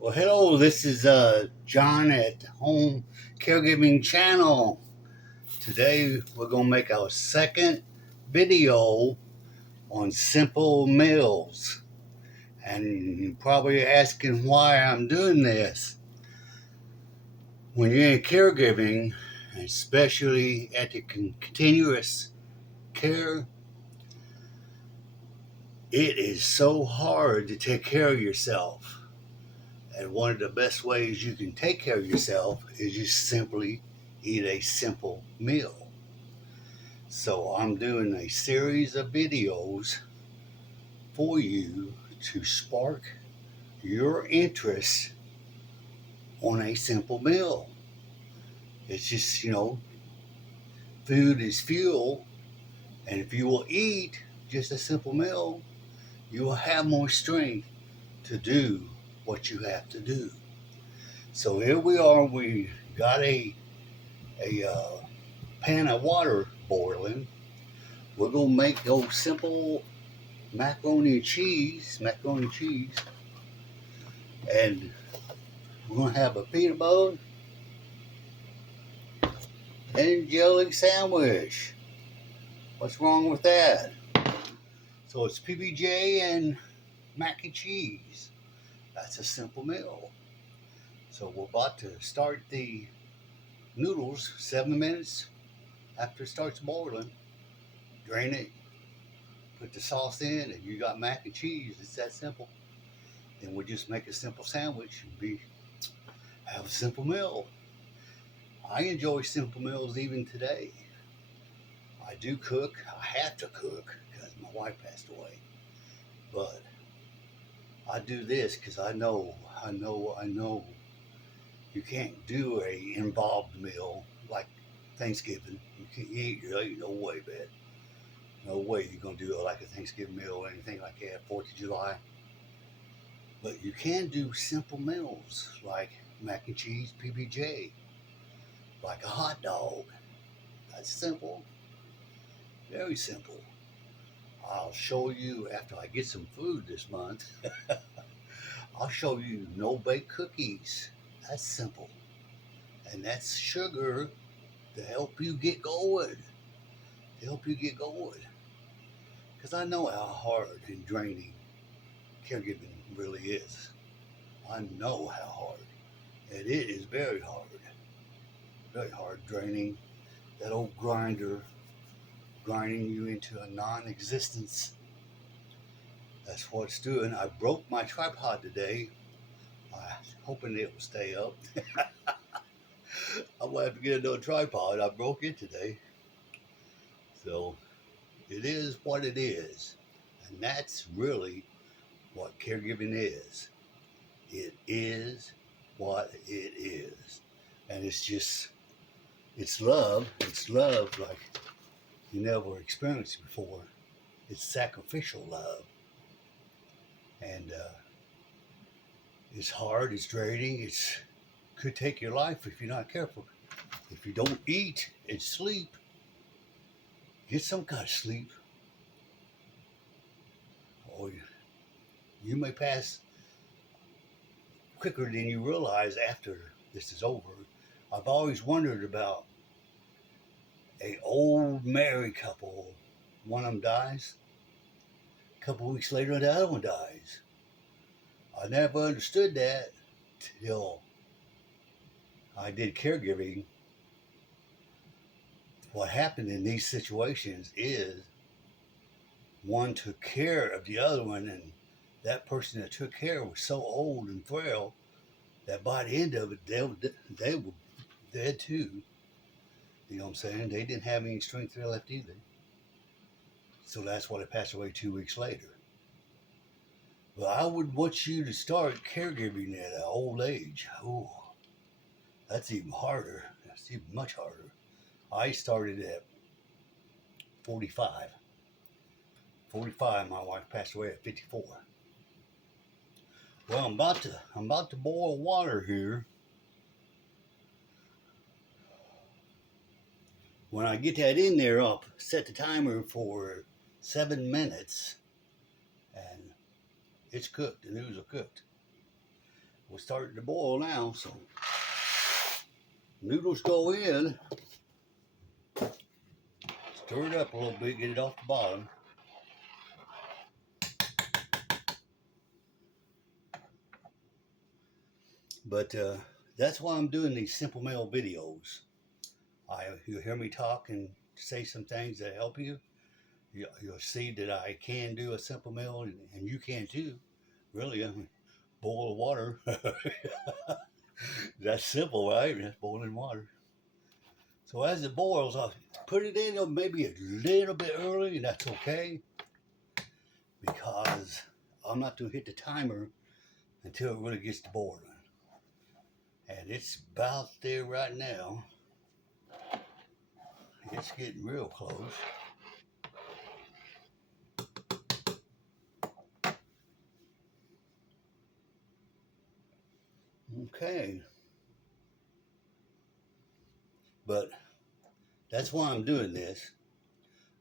Well, hello, this is John at Home Caregiving Channel. Today we're going to make our second video on simple meals. And you're probably asking why I'm doing this. When you're in caregiving, especially at the continuous care, it is so hard to take care of yourself. And one of the best ways you can take care of yourself is you simply eat a simple meal. So I'm doing a series of videos for you to spark your interest on a simple meal. It's just, food is fuel. And if you will eat just a simple meal, you will have more strength to do what you have to do. So here we are. We got a pan of water boiling. We're gonna make those simple macaroni and cheese, and we're gonna have a peanut butter and jelly sandwich. What's wrong with that? So it's PBJ and mac and cheese. That's a simple meal. So we're about to start the noodles 7 minutes after it starts boiling. Drain it, put the sauce in, and you got mac and cheese. It's that simple. Then we'll just make a simple sandwich and have a simple meal. I enjoy simple meals even today. I do cook. I have to cook because my wife passed away. But I do this because I know you can't do a involved meal like Thanksgiving. You ain't no way, man. No way you're gonna do it like a Thanksgiving meal or anything like that, 4th of July. But you can do simple meals like mac and cheese, PBJ, like a hot dog. That's simple, very simple. I'll show you after I get some food this month. I'll show you no bake cookies. That's simple. And that's sugar to help you get going. To help you get going. Because I know how hard and draining caregiving really is. I know how hard. And it is very hard. Very hard draining. That old grinder grinding you into a non-existence. That's what it's doing. I broke my tripod today. I'm hoping it will stay up. I'm gonna have to get another tripod. I broke it today. So it is what it is. And that's really what caregiving is. It is what it is. And it's love. It's love like you never experienced before. It's sacrificial love. And it's hard, it's draining, it could take your life if you're not careful. If you don't eat and sleep, get some kind of sleep, or you may pass quicker than you realize after this is over. I've always wondered about a old married couple. One of them dies. A couple weeks later, the other one dies. I never understood that till I did caregiving. What happened in these situations is one took care of the other one, and that person that took care was so old and frail that by the end of it, they were dead too. You know what I'm saying? They didn't have any strength left either. So that's why they passed away 2 weeks later. But I would want you to start caregiving at an old age. Oh, that's even harder. That's even much harder. I started at 45. 45. My wife passed away at 54. Well, I'm about to boil water here. When I get that in there, I'll set the timer for 7 minutes, and it's cooked. The noodles are cooked. we're starting to boil now, so noodles go in, stir it up a little bit, get it off the bottom. But that's why I'm doing these simple meal videos. You hear me talk and say some things that help you. You'll see that I can do a simple meal, and you can too. Really, I mean, boil water. That's simple, right? That's boiling water. So as it boils, I'll put it in maybe a little bit early, and that's okay, because I'm not going to hit the timer until it really gets to boiling. And it's about there right now. It's getting real close. Okay. But that's why I'm doing this.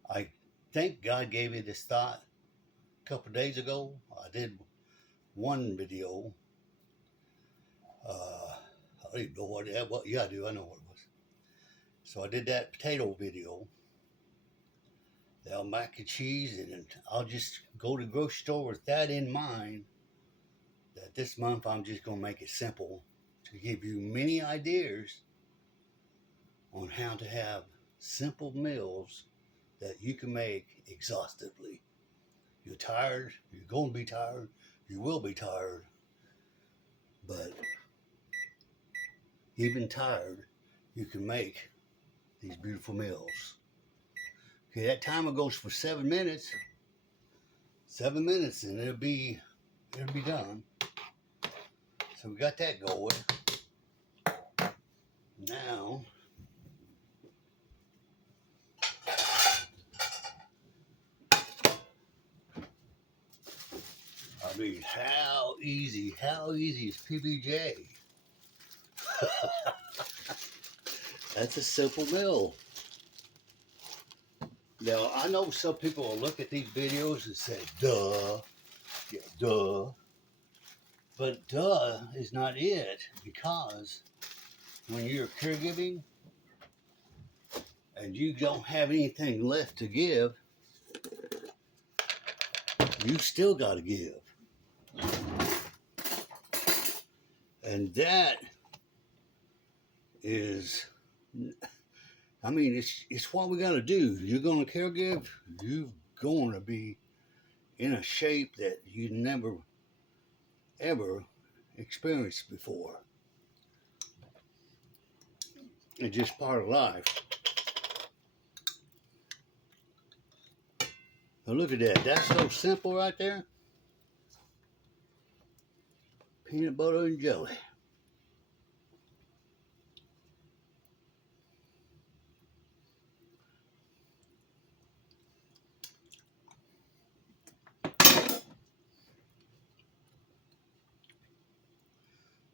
I think God gave me this thought a couple of days ago. I did one video. I don't even know what. Yeah, I do. I know what it was. So I did that potato video. The mac and cheese, and I'll just go to the grocery store with that in mind. That this month I'm just gonna make it simple to give you many ideas on how to have simple meals that you can make exhaustively. You're tired, you're going to be tired, you will be tired, but even tired, you can make these beautiful meals. Okay, that timer goes for 7 minutes. 7 minutes and it'll be done. So we got that going. Now, I mean, how easy is PBJ? That's a simple meal. Now, I know some people will look at these videos and say, duh, yeah, duh. But duh is not it, because when you're caregiving and you don't have anything left to give, you still got to give. And that is, I mean, it's what we got to do. You're going to caregive, you're going to be in a shape that you never, ever experienced before. It's just part of life. Now look at that. That's so simple right there. Peanut butter and jelly.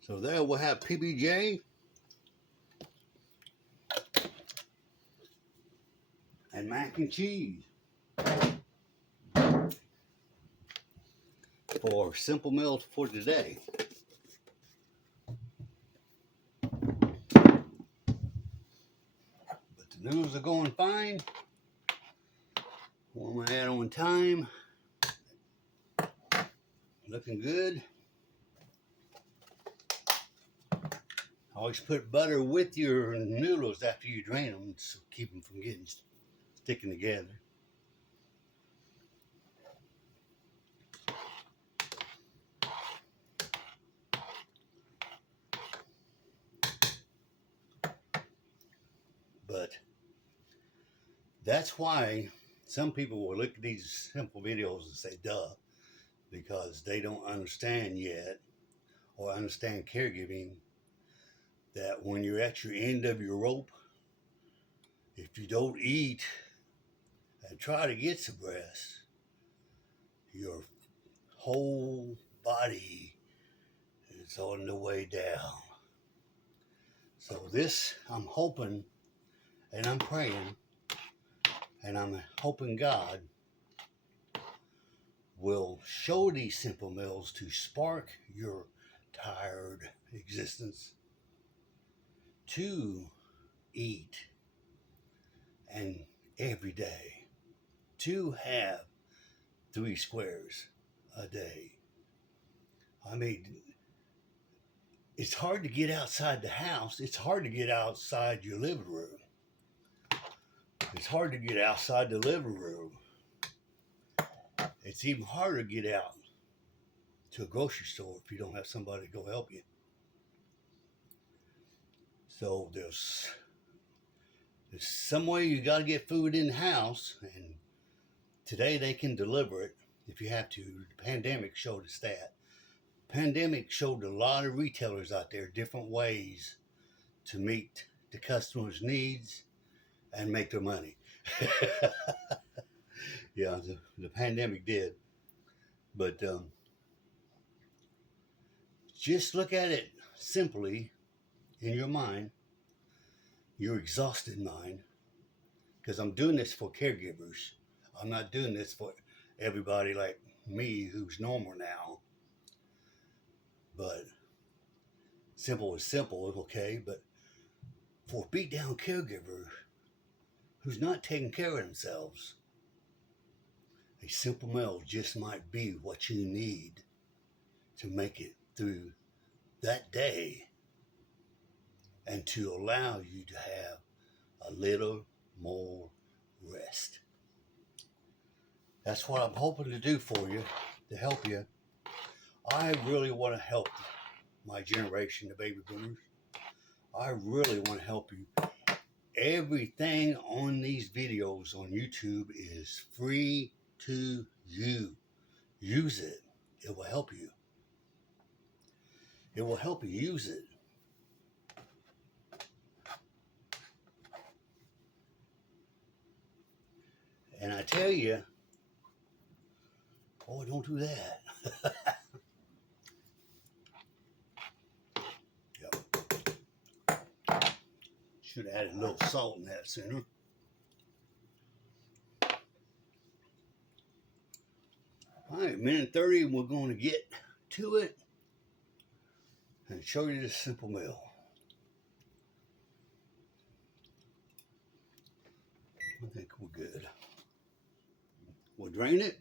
So there we'll have PBJ and mac and cheese for simple meals for today. But the noodles are going fine. Warm my head on time. Looking good. Always put butter with your noodles after you drain them to keep them from sticking together. But that's why some people will look at these simple videos and say, duh, because they don't understand yet or understand caregiving, that when you're at your end of your rope, if you don't eat and try to get some rest, your whole body is on the way down. So this, I'm hoping and I'm praying and I'm hoping God will show these simple meals to spark your tired existence to eat and every day, to have 3 squares a day. I mean, it's hard to get outside the house. It's hard to get outside your living room. It's hard to get outside the living room. It's even harder to get out to a grocery store if you don't have somebody to go help you. So there's some way you got to get food in the house, and today they can deliver it if you have to. The pandemic showed us that. Pandemic showed a lot of retailers out there different ways to meet the customer's needs and make their money. Yeah, the pandemic did. But just look at it simply in your mind, your exhausted mind, because I'm doing this for caregivers. I'm not doing this for everybody like me who's normal now. But simple is simple, okay? But for a beat down caregiver who's not taking care of themselves, a simple meal just might be what you need to make it through that day and to allow you to have a little more rest. That's what I'm hoping to do for you, to help you. I really want to help my generation, the baby boomers. I really want to help you. Everything on these videos on YouTube is free to you. Use it. It will help you. It will help you use it. And I tell you, oh, don't do that. Yep. Should have added a little salt in that sooner. All right, minute 30, we're going to get to it and show you this simple meal. I think we're good. We'll drain it.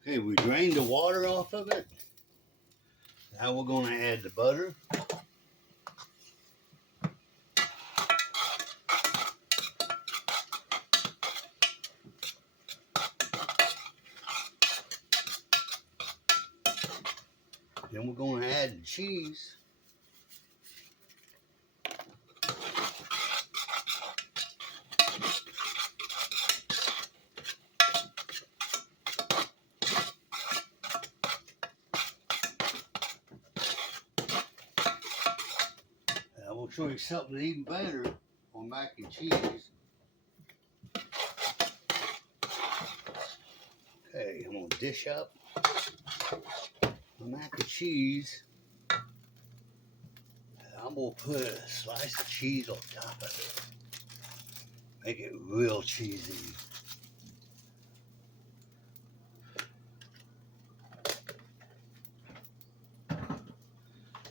Okay, we drained the water off of it. Now we're going to add the butter. Then we're going to add the cheese. And I will show you something even better on mac and cheese. Okay, I'm going to dish up my mac and cheese. I'm going to put a slice of cheese on top of it. Make it real cheesy.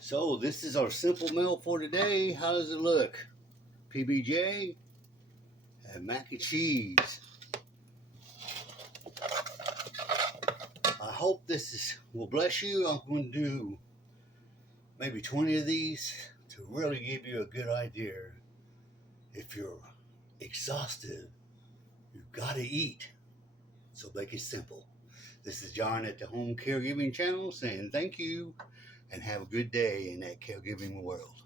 So this is our simple meal for today. How does it look? PBJ and mac and cheese. I hope this will bless you. I'm going to do maybe 20 of these to really give you a good idea. If you're exhausted, you've got to eat. So make it simple. This is John at the Home Caregiving channel saying thank you and have a good day in that caregiving world.